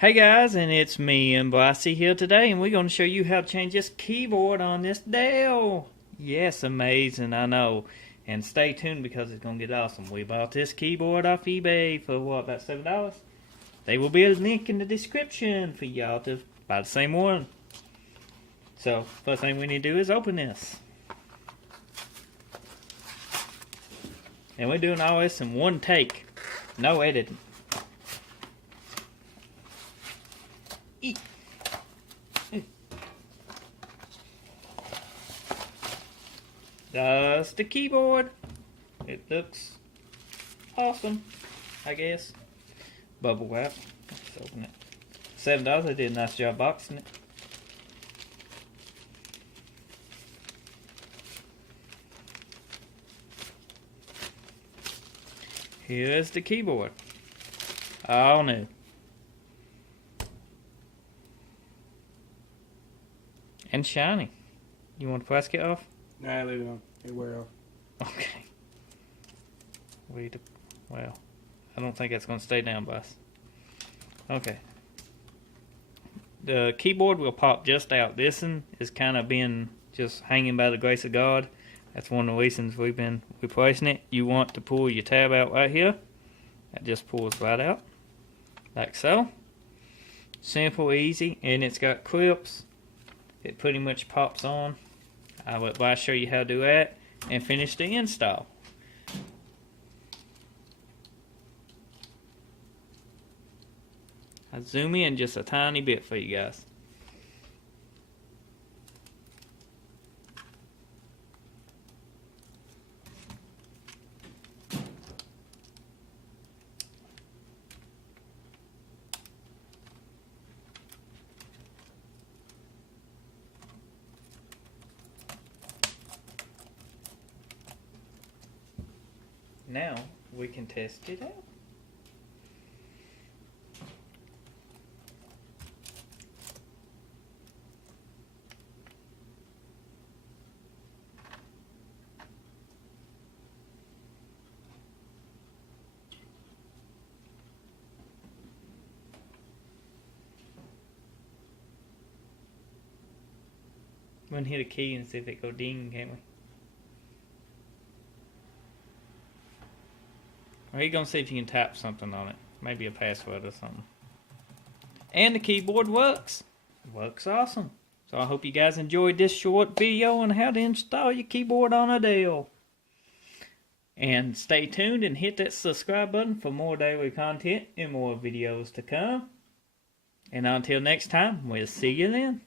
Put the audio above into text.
Hey guys, and it's me and Bossy here today, and we're going to show you how to change this keyboard on this DELL. Yes, amazing, I know. And stay tuned because it's going to get awesome. We bought this keyboard off eBay for what, about $7? There will be a link in the description for y'all to buy the same one. So, first thing we need to do is open this. And we're doing all this in one take. No editing. That's the keyboard. It looks awesome, I guess. Bubble wrap. Let's open it. $7. They did a nice job boxing it. Here's the keyboard. All new. And shiny. You want the plastic off? Nah, leave it on. It wear off. Okay. Well, I don't think that's going to stay down, boss. Okay. The keyboard will pop just out. This one is kind of been just hanging by the grace of God. That's one of the reasons we've been replacing it. You want to pull your tab out right here. That just pulls right out. Like so. Simple, easy, and it's got clips. It pretty much pops on. I'll show you how to do that and finish the install. I'll zoom in just a tiny bit for you guys. Now we can test it out. We're gonna hit a key and see if it go ding, can't we? Or you're gonna see if you can tap something on it. Maybe a password or something. And the keyboard works. Works awesome. So I hope you guys enjoyed this short video on how to install your keyboard on a DELL. And stay tuned and hit that subscribe button for more daily content and more videos to come. And until next time, we'll see you then.